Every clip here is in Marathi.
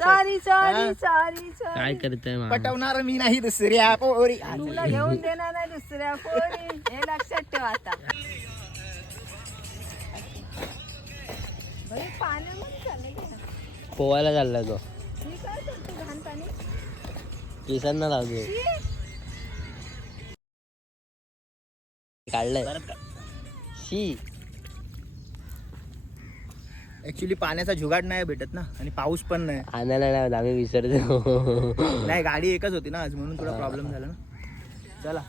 सॉरी सॉरी सॉरी काय सॉरी करताय मामा? पटवणार मी नाही दुसऱ्या पोरी. तुला घेऊन देणार नाही दुसऱ्या पोरी. हे लक्षात ठेव आता. बाई, पाण्यामध्ये चाललंय का? पोवायला चालला तो. मी काय करते घाण पाणी केसांना लागू शी. काढलंय. शी. ऍक्च्युली पाण्याचा जुगाड नाही भेटत ना. आणि पाऊस पण नाही. आणायला नाही होत, आम्ही विसरतो. नाही गाडी एकच होती ना आज म्हणून थोडा प्रॉब्लेम झाला ना. चला.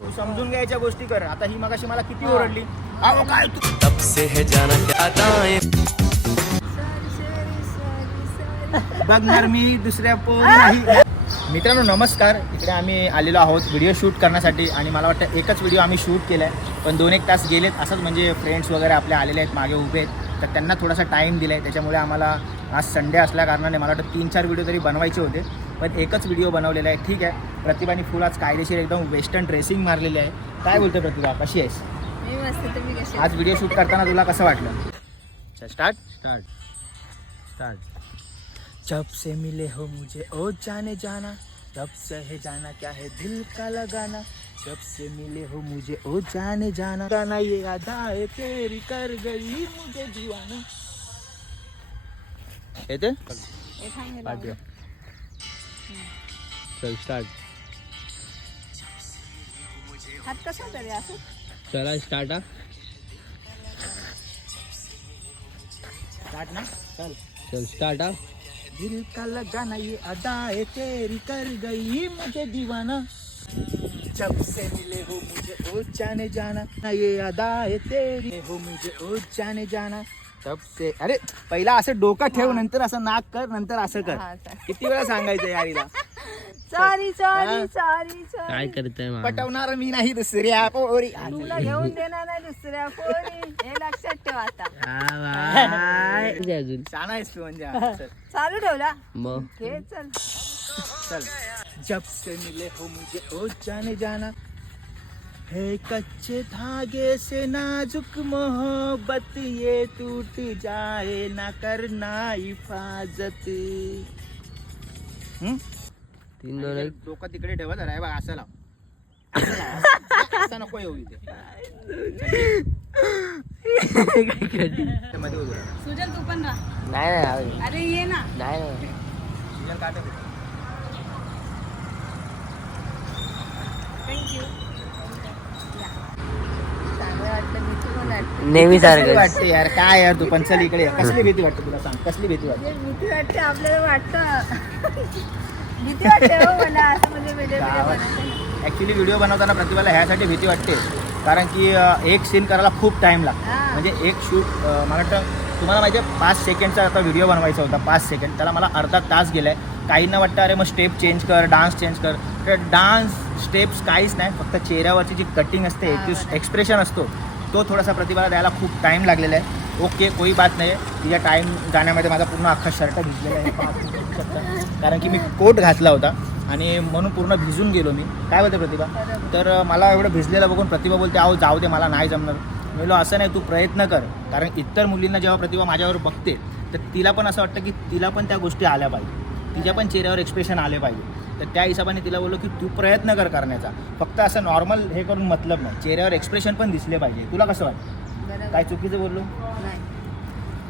तू समजून घ्यायच्या गोष्टी कर. आता ही मगाशी मला किती ओरडली. अहो काय तू तब से है जाना क्या बघणार मी दुसऱ्या पोरी नाही मित्रांनो नमस्कार. इकडे आम्ही आलेलो आहोत व्हिडिओ शूट करण्यासाठी आणि मला वाटतं एकच व्हिडिओ आम्ही शूट केला आहे पण दोन एक तास गेलेत. असंच म्हणजे फ्रेंड्स वगैरे आपले आलेले आहेत मागे उभे आहेत. तर त्यांना थोडासा टाईम दिला आहे त्याच्यामुळे आम्हाला आज संडे असल्या कारणाने मला वाटतं तीन चार व्हिडिओ तरी बनवायचे होते. पण एकच व्हिडिओ बनवलेला आहे. ठीक आहे. प्रतिभाने फुल आज कायदेशीर एकदम वेस्टर्न ड्रेसिंग मारलेली आहे. काय बोलतो प्रतिभा? कशी आहेस? आज व्हिडिओ शूट करताना तुला कसं वाटलं? स्टार्ट स्टार्ट स्टार्ट जब से मिले हो मुझे ओ जाने जाना। तब से है जाना क्या है दिल का लगाना। जब से मिले हो मुझे ओ जाने जाना। गाना ये अदा है तेरी कर गई मुझे दीवाना। येते हे थांब, हे चल स्टार्ट हात कसा तरी असं चला स्टार्ट हा। स्टार्ट ना? चल। चल स्टार्ट हा। दिल का लगाना ये अदा है तेरी कर गई मुझे दीवाना। जब से मिले हो मुझे ओ जाने जाना ना ये अदा है तेरी। हो मुझे ओ जाने जाना तब से। अरे पहिला असं डोकं ठेव नंतर असं नाक कर नंतर असं कर. किती वेळा सांगायचं यारीला सॉरी सॉरी? सॉरी काय करताय? पटवणार मी नाही दुसऱ्या पोरी. तुला घेऊन देणार नाही दुसऱ्या पोरी. हे लक्षात ठेव आता. किती अजून. छान आहेस तू म्हणजे हा, चल. चालू ठेवला. मग? घे चल. चल. जब से मिले हो मुझे ओ जाने जाना। है कच्चे धागे से नाजुक मोहब्बत ये टूट जाए ना करना हिफाजत। हम्म? तीन दोन एक डोकं तिकडे ठेवा जरा हे बघ असं लाव. असं लाव, असं- असं नको येऊ इथे. सुजल तू पण राह. नाही अरे ये ना. नाही नाही. सिग्नल काढ रे. थँक्यू चांगलं वाटलं मी पण वाटतं नेहमी कसली सारखं वाटते यार? काय यार तू? पण चल इकडे ये. कसली भीती वाटते तुला? सांग. कसली भीती वाटते? भीती वाटते आपल्याला वाटतं. भीती वाटते हो मला. असं म्हणजे वेगळे गावात ॲक्च्युली व्हिडिओ बनवताना प्रतिभाला ह्यासाठी भीती वाटते. कारण की एक सीन करायला खूप टाईम लागतो. म्हणजे एक शूट मला वाटतं तुम्हाला माहिती आहे पाच सेकंडचा आता व्हिडिओ बनवायचा होता पाच सेकंड त्याला मला अर्धा तास गेला आहे काहींना वाटतं अरे मग स्टेप चेंज कर डान्स चेंज कर. तर डान्स स्टेप्स काहीच नाही फक्त चेहऱ्यावरची जी कटिंग असते बरोबर. एक्सप्रेशन असतो. तो थोडासा प्रतिभाला द्यायला खूप टाईम लागलेला आहे. ओके कोई बात नाही. तिच्या टाईम जाण्यामध्ये माझा पूर्ण अख्खा शर्ट भिजलेला आहे. कारण की मी कोट घातला होता. आणि म्हणून पूर्ण भिजून गेलो मी. काय बोलते प्रतिभा. तर मला एवढं भिजलेलं बघून प्रतिभा बोलते अहो जाऊ दे मला नाही जमणार. मी बोललो असं नाही तू प्रयत्न कर. कारण इतर मुलींना जेव्हा प्रतिभा माझ्यावर बघते तर तिला पण असं वाटतं की तिला पण त्या गोष्टी आल्या पाहिजे. तिच्या पण चेहऱ्यावर एक्सप्रेशन आले पाहिजे. तर त्या हिशोबाने तिला बोललो की तू प्रयत्न कर करण्याचा. फक्त असं नॉर्मल हे करून मतलब नाही. चेहऱ्यावर एक्सप्रेशन पण दिसले पाहिजे. तुला कसं वाटतं? काय चुकीचं बोललो? नाही.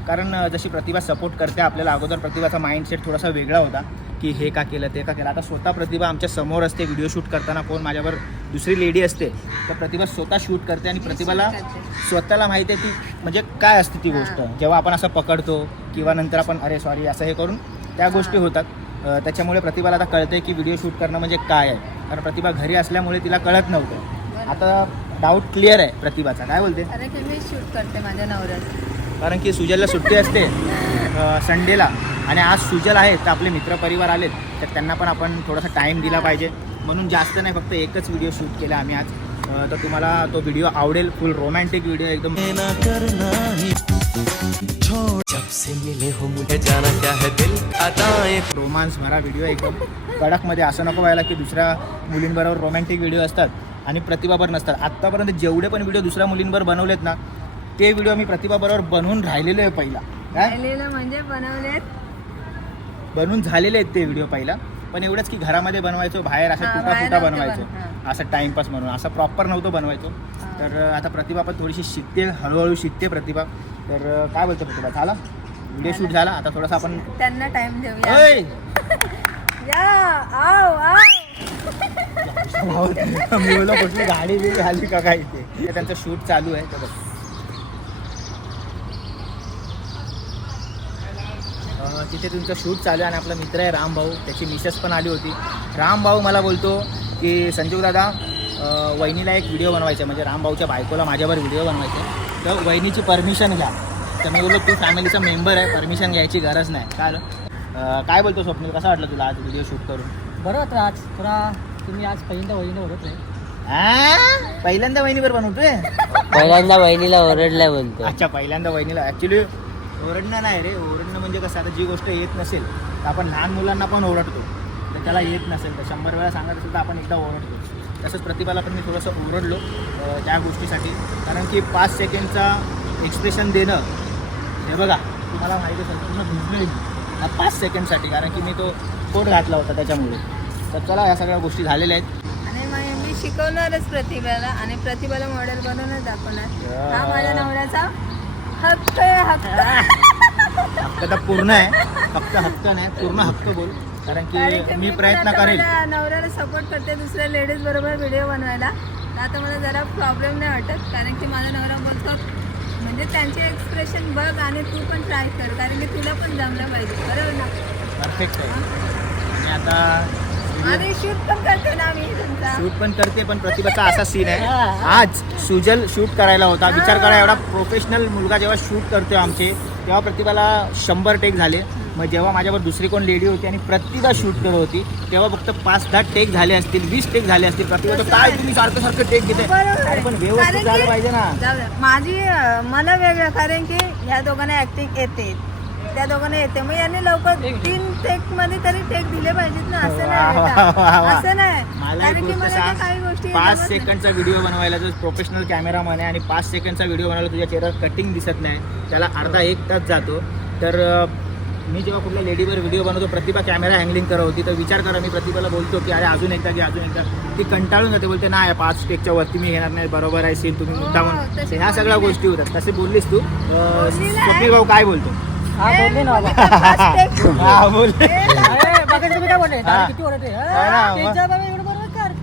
कारण जशी प्रतिभा सपोर्ट करते आपल्याला अगोदर प्रतिभाचा माइंडसेट थोडासा वेगळा होता की हे का केलं ते का केलं. आता स्वतः प्रतिभा आमच्यासमोर असते व्हिडिओ शूट करताना कोण माझ्यावर दुसरी लेडी असते तर प्रतिभा स्वतः शूट करते आणि प्रतिभाला. स्वतःला माहिती आहे ती म्हणजे काय असते ती गोष्ट. जेव्हा आपण असं पकडतो किंवा नंतर आपण अरे सॉरी असं हे करून त्या गोष्टी होतात. त्याच्यामुळे प्रतिभाला आता कळतंय की व्हिडिओ शूट करणं म्हणजे काय आहे. कारण प्रतिभा घरी असल्यामुळे तिला कळत नव्हतं. आता डाऊट क्लिअर आहे प्रतिभाचा. काय बोलते? अरे की मी शूट करते माझ्या नवऱ्यात कारण की सुजलला सुट्टी असते संडेला. आणि आज सुजल आहे तर आपले मित्रपरिवार आलेत तर त्यांना पण आपण थोडासा टाईम दिला पाहिजे. म्हणून जास्त नाही फक्त एकच व्हिडिओ शूट केला आम्ही आज. तर तुम्हाला तो व्हिडिओ आवडेल फुल रोमॅन्टिक व्हिडिओ एकदम. करना ही रोमांस भरा व्हिडिओ एकदम. कडकमध्ये असं नको व्हायला की दुसऱ्या मुलींबरोबर रोमॅन्टिक व्हिडिओ असतात आणि प्रतिभाबर नसतात. आत्तापर्यंत जेवढे पण व्हिडिओ दुसऱ्या मुलींबरोबर बनवलेत ना ते व्हिडिओ मी प्रतिभाबरोबर बनवून राहिलेलो आहे पहिला. काय राहिलेलं म्हणजे बनवलेत. बनून झालेले आहेत ते व्हिडिओ पहिला. पण एवढंच की घरामध्ये बनवायचो बाहेर असं हा, तुटा बाहेर फुटा नव्हतं बनवायचो. बन- हा. असं टाइमपास म्हणून असं प्रॉपर नव्हतं बनवायचो. तर अं, आता प्रतिभा पण थोडीशी शिकते हळूहळू शिकते प्रतिभा. तर अं, काय बोलतो प्रतिभा? झाला? व्हिडिओ शूट झाला. आता थोडासा आपण त्यांना टाइम देऊया. ओय! या मी बोललो कुठली गाडी बिडी आली का काय ते? त्यांचं शूट चालू आहे तर बघ. तिथे तुमचं शूट चालू आहे आणि आपला मित्र आहे राम भाऊ त्याची मिसेस पण आली होती. राम भाऊ मला बोलतो की संजीव दादा वहिनीला एक व्हिडिओ बनवायचा आहे. म्हणजे राम भाऊच्या बायकोला माझ्यावर व्हिडिओ बनवायचा आहे. तर वहिनीची परमिशन घ्या. तर मी बोललो तू फॅमिलीचा मेंबर आहे. परमिशन घ्यायची गरज नाही? अं, काय बोलतो स्वप्नील? कसं वाटलं तुला आज व्हिडिओ शूट करून? बरं होतं आज. थोडा तुम्ही आज पहिल्यांदा वहिनी बघत नाही आ? पहिल्यांदा वहिनीवर बनवतोय पहिल्यांदा वहिनीला ओरडलाय म्हणतो. अच्छा पहिल्यांदा वहिनीला. ॲक्च्युली ओरडणं नाही रे. ओरडणं म्हणजे कसं आता जी गोष्ट येत नसेल तर आपण लहान मुलांना पण ओरडतो. तर त्याला येत नसेल तर शंभर वेळा सांगत असेल तर आपण एकदा ओरडतो. तसंच प्रतिभाला पण मी थोडंसं ओरडलो त्या गोष्टीसाठी. कारण की पाच सेकंडचा एक्सप्रेशन देणं हे बघा तुम्हाला माहिती असेल पूर्ण भिजलोय हा पाच सेकंडसाठी कारण की मी तो कोट घातला होता त्याच्यामुळे. तर चला ह्या सगळ्या गोष्टी झालेल्या आहेत. आणि मी शिकवणारच प्रतिभाला आणि प्रतिभाला मॉडेल बनवूनच दाखवणार. हा माझ्या नवऱ्याचा हक्क हक्क तर पूर्ण आहे. फक्त हक्क नाही पूर्ण हक्क बोल. कारण की मी प्रयत्न करेल. नवऱ्याला सपोर्ट करते दुसऱ्या लेडीज बरोबर व्हिडिओ बनवायला. आता मला जरा प्रॉब्लेम नाही वाटत. कारण की माझा नवरा बोलतो म्हणजे त्यांचे एक्सप्रेशन बघ आणि तू पण ट्राय कर. कारण की तुला पण जमलं पाहिजे. बरोबर ना? परफेक्ट आहे. आणि आता आणि शूट पण करते ना मी तुमचा. शूट पण करते पण प्रतिभाचा असा सीन आहे. आज सुजल शूट करायला होता. विचार करा एवढा प्रोफेशनल मुलगा जेव्हा शूट करतोय आमचे तेव्हा प्रतिभाला शंभर टेक झाले. मग जेव्हा माझ्यावर दुसरी कोण लेडी होती आणि प्रतिभा शूट करत होती तेव्हा फक्त पाच दहा टेक झाले असतील वीस टेक झाले असतील. प्रतिभा काय तुम्ही सारखं सारखं टेक घेते पण. व्यवस्थित झालं पाहिजे ना. माझी मला वेगळं कारण की ह्या दोघांना ऍक्टिंग येते त्या दोघांना येते. मग यांनी लवकर तीन टेकमध्ये तरी टेक दिले पाहिजेत ना. असं नाही बेटा. असं नाही. मला एक कारण की गोष्ट मला त्या सांग. काही गोष्टी पाच. सेकंडचा व्हिडिओ बनवायला जर प्रोफेशनल कॅमेरामॅन आहे आणि पाच सेकंडचा व्हिडिओ बनवायला तुझ्या चेहऱ्यावर कटिंग दिसत नाही. त्याला अर्धा एक तास जातो. तर अं, मी जेव्हा कुठल्या लेडीवर व्हिडिओ बनवतो प्रतिभा कॅमेरा हँगलिंग करत होती. तर विचार करा मी प्रतिभाला बोलतो की अरे अजून एकदा की अजून एकदा. ती कंटाळून जाते. बोलते नाही पाच टेकच्या वरती मी घेणार नाही. बरोबर आहे सीन तुम्ही हो, मुद्दा म्हणून तशी ह्या सगळ्या बोलली. गोष्टी होतात. तसे बोललीस तू? अं, बोलली नाही. स्वप्नील भाऊ काय बोलतो? हा बोलले ना. हा बोलले हा.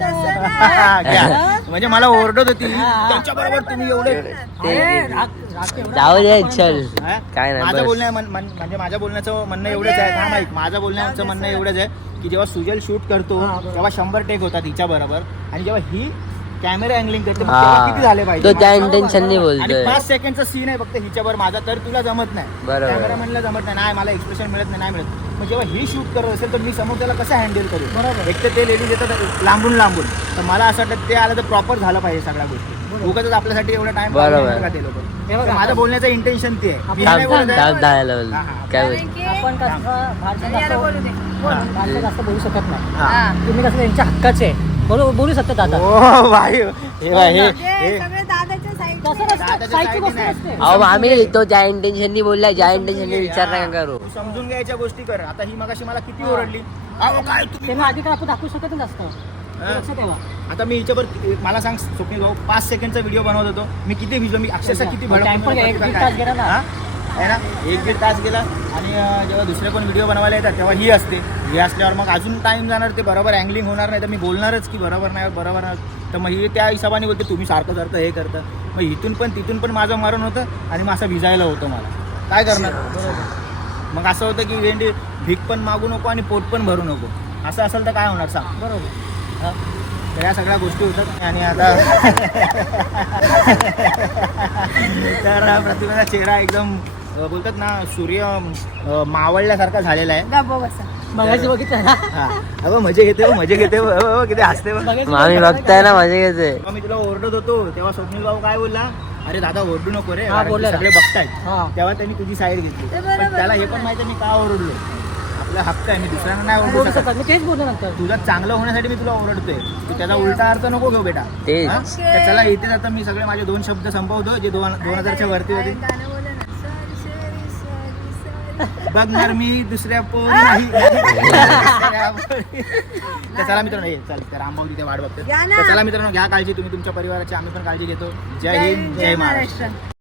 हो. म्हणजे मला ओरडत होती हा. त्यांच्या बरोबर तुम्ही एवढे जाऊ दे. चल हा? काय नाही, माझं. बोलणं मन- मन- म्हणजे माझं बोलण्याचं म्हणणं एवढंच आहे थांब ऐक माझं बोलण्याचं म्हणणं एवढंच आहे की जेव्हा सुजल शूट करतो हा. तेव्हा शंभर टेक होतात हिच्या बरोबर आणि जेव्हा ही कॅमेरा अँगलिंग करते मग. तेव्हा किती झाले पाहिजे तो त्या इंटेन्शननी आणि बोलतोय पाच सेकंडचा सीन आहे फक्त हिच्यावर माझा तर तुला जमत नाही बरोबर. कॅमेरामॅनला जमत नाही नाही मला एक्सप्रेशन मिळत नाही नाही मिळत मग जेव्हा ही शूट करत असेल तर मी समोर त्याला कसं हँडल करू बरोबर. एक तर ते लेडीज येतात लांबून लांबून तर मला असं वाटतं ते आलं तर प्रॉपर झालं पाहिजे सगळ्या गोष्टी उगाच आपल्यासाठी एवढा टाइम बरोबर. का ते लोक हे बघा, माझं बोलण्याचं इंटेन्शन ते आहे मी हे थांब नाही बोलत थांब आहे. थांब दहायला बोल. काय बोल कारण की आपण कसं भाषा आणि याला बोलू दे बोल. भाषा जास्त बोलू शकत नाही हा. हा. तुम्ही कसं त्यांच्या हक्काचे आहे. बोलू बोलू शकतात आता ओ भाई हे हे हे तसं नसतं साईडची गोष्ट नसते. अहो आम्ही तो ज्या इंटेन्शननी बोलला ज्या समजून इंटेन्शननी विचार हा. नका करू. तू समजून घ्यायच्या गोष्टी कर. आता ही मगाशी मला किती हा. ओरडली. अहो काय ते आधी काय आपण दाखवू शकत हा. लक्षात ठेवा. आता मी हिच्यावर मला सांग स्वप्नील भाऊ पाच सेकंडचा व्हिडिओ बनवत होतो. मी किती भिजलो? मी अक्षरशः किती मग time पण एक दीड तास गेला ना. हा? आहे ना? एक दीड तास गेला. आणि अं, जेव्हा दुसरे पण व्हिडिओ बनवायला येतात तेव्हा ही असते. ही असल्यावर मग अजून टाइम जाणार ते बरोबर अँगलिंग होणार नाही तर मी बोलणारच की बरोबर नाही बरोबर नाही तर मग ही त्या हिशोबाने बोलते तुम्ही सारखं सारखं हे करता. मग इथून पण तिथून पण माझं मरण होतं आणि मग असं भिजायला होतं मला. काय करणार? मग असं होतं की वेंडी भीक पण मागू नको आणि पोट पण भरू नको. असं असेल तर काय होणार सांग. बरोबर. हा? तर या सगळ्या गोष्टी होतात. आणि आता तर प्रतिभाचा चेहरा एकदम बोलतात ना सूर्य मावळल्यासारखा झालेला आहे. बघितलं ना? हा. अगं मजे घेते हो, मजे घेते हो, हो, हो, किती हसते मामी बघितलं बघताय ना? मजा घेते. तेव्हा मी तुला ओरडत होतो तेव्हा स्वप्नील भाऊ काय बोलला? अरे दादा ओरडू नको रे हा, कारण बोलला. सगळे बघतायत. हा. तेव्हा त्यांनी तुझी साईड घेतली. ते बरोबर, पण त्याला हे पण. माहिती मी का ओरडलो? आपला हक्क आहे मी दुसऱ्यांना नाही बोलू ओरडू शकत. शकत मी तेच बोललो नंतर. तुझा चांगलं होण्यासाठी मी तुला ओरडतोय. तू त्याचा उलटा अर्थ नको घेऊ बेटा. तेच. हा? तर चला इथे आता मी सगळे माझे दोन शब्द संपवतो जे दोन दोन हजारच्या वरती होते. गाणं बोला. बघणार मी दुसऱ्या पोरी नाही. तर चला मित्रांनो हे चल तर तिथे वाट बघतो या ना. तर चला मित्रांनो घ्या काळजी तुम्ही तुमच्या परिवाराची आम्ही पण काळजी घेतो. जय हिंद जय महाराष्ट्र.